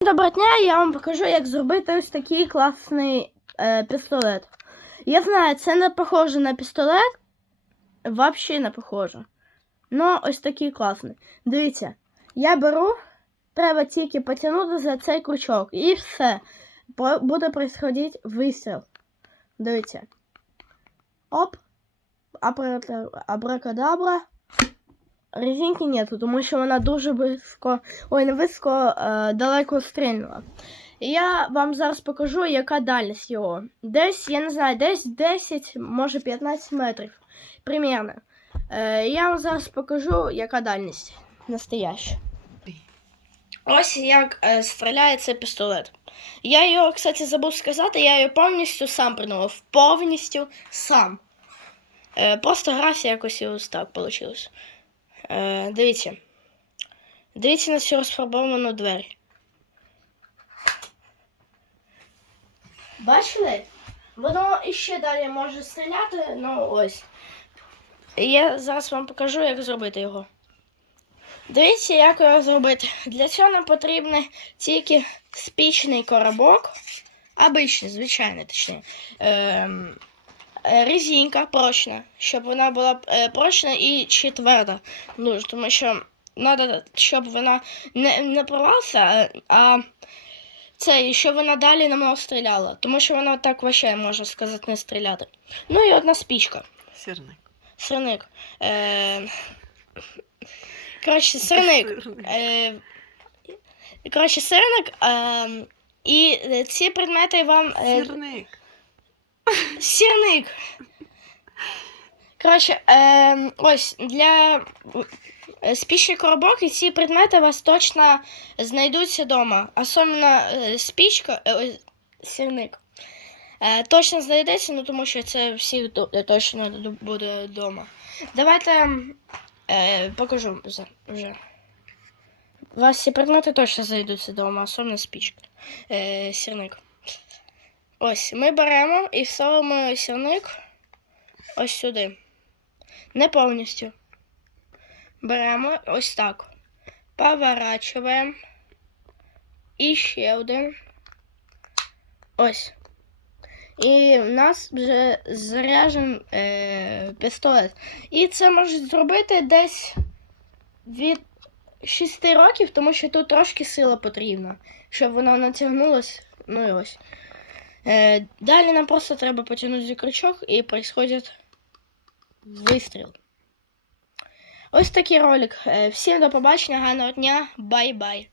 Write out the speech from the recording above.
Доброго дня, я вам покажу, як зробити ось такий класний е, пістолет. Я знаю, це не похоже на пістолет. Взагалі не похоже. Ну, ось такий класний. Дивіться, я беру, треба тільки потягнути за цей крючок. І все. Буде происходити вистріл. Дивіться. Оп. Абра- Абракадабра. Резинки нету, тому що вона дуже близько, ой, не близько, е, далеко стрільнула. І я вам зараз покажу, яка дальність його. Десь, я не знаю, десь 10, може 15 метрів. Примерно. Е, я вам зараз покажу, яка дальність настояща. Ось як е, стріляє цей пістолет. Я його, кстати, забув сказати, я його повністю сам придумав. Повністю сам. Е, просто грався якось і ось так вийшло. Е, дивіться. Дивіться на цю розфарбовану двері. Бачили? Воно іще далі може стріляти, ну ось. Я зараз вам покажу, як зробити його. Дивіться, як його зробити. Для цього нам потрібен тільки спічний коробок. Обичний, звичайний, точніше. Ем, резинка прочна, щоб вона була е, прочна і чи тверда. Ну, тому що треба, щоб вона не, не порвалася, а це, і щоб вона далі не мало стріляла. Тому що вона так вообще, можна сказати, не стріляти. Ну і одна спічка. Сирник. Сирник. Е, коротше, сирник. Е, коротше, сирник. Е, і ці предмети вам. Е, Сирник. Сірник. Коротше, е, ось для е, спічний коробок і ці предмети у вас точно знайдуться вдома. Особливо е, спічка, е, сірник. Е, точно знайдеться, ну тому що це е, точно буде вдома. Давайте е, покажу вже. У вас ці предмети точно знайдуться вдома, особливо спічка. Е, сірник. Ось, ми беремо і ставимо сірник ось сюди. Не повністю. Беремо ось так. Поворачуємо. І ще один. Ось. І в нас вже заряджен е, пістолет. І це можуть зробити десь від 6 років, тому що тут трошки сила потрібна, щоб воно натягнулось. Ну і ось. Е, далі нам просто треба потягнути крючок і происходит вистріл. Ось такий ролик. Е, всім до побачення, гарного дня, бай-бай.